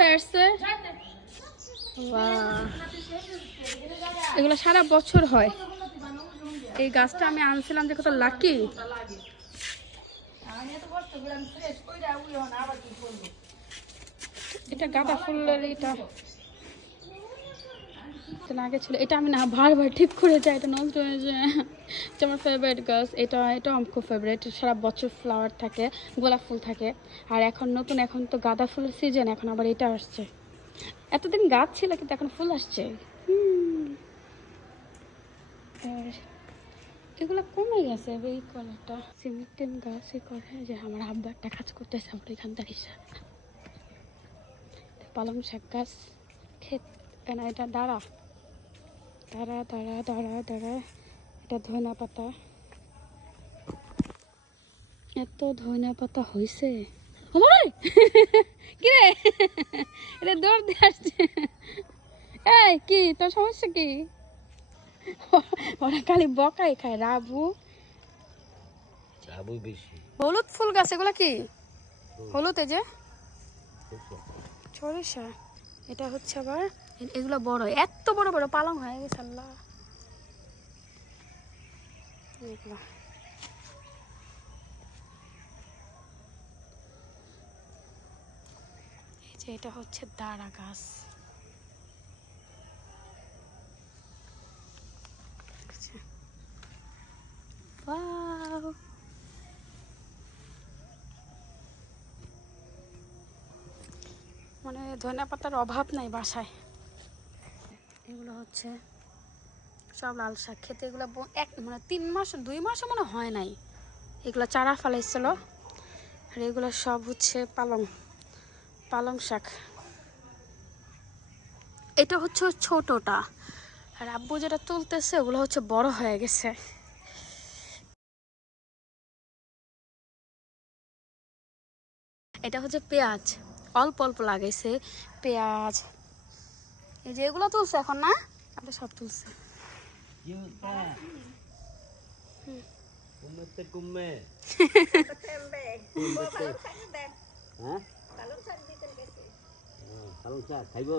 হয়ে আসছে। এগুলো সারা বছর হয়। এই গাছটা আমি আনছিলাম যে কত লাকি। এটা গাঁদা ফুলের, এটা আগে ছিল, এটা আমি না বারবার ঠিক করে যাই, এটা নষ্ট হয়ে যায়। এটা আমার ফেভারিট গাছ, এটা আমার খুব ফেভারিট। সারা বছর ফ্লাওয়ার থাকে, গোলাপ ফুল থাকে। আর এখন নতুন, এখন তো গাঁদা ফুলের সিজন, এখন আবার এটা আসছে। এতদিন গাছ ছিল কিন্তু এখন ফুল আসছে। আর এগুলো কমে গেছে এই কলাটা, সিমেন্টেন গাছই করে যে আমার আব্বা একটা কাজ করতেছে আমার এখান থেকে। পালং শাক গাছ, ক্ষেত, না এটা দাঁড়া দাঁড়া দাঁড়া দাঁড়া দাঁড়া, এটা ধনিয়া পাতা। এত ধনিয়া পাতা হয়েছে কি রে, এটা দৌড় দিয়ে আসছে। এই কি তোর সমস্যা কি? ওরা খালি বকাই খায়। রাবু বেশি। হলুদ ফুল গাছ, এগুলো কি হলুদ? এই যে সরিষা। এটা হচ্ছে আবার, এগুলো বড়, এত বড় বড় পালং হয়ে গেছে। আল্লাহ, এগুলো এই যে এটা হচ্ছে দাঁড়া গাছ। Wow! মানে ধনিয়া পাতার অভাব নাই বাসায়। এগুলো হচ্ছে সব লাল শাক, খেতে এগুলো মানে 3 মাস 2 মাসও মনে হয় নাই, এগুলো চারা ফেলাইছিল। আর এগুলো সব হচ্ছে পালং শাক। এটা হচ্ছে ছোটটা, আর আব্বু যেটা তুলতেছে ওগুলো হচ্ছে বড় হয়ে গেছে। এটা হচ্ছে পেঁয়াজ, অল্প অল্প লাগাইছে পেঁয়াজ। এই যে এগুলো তুলছে এখন, না আপনি সব তুলছে। পালং শাক খাইব?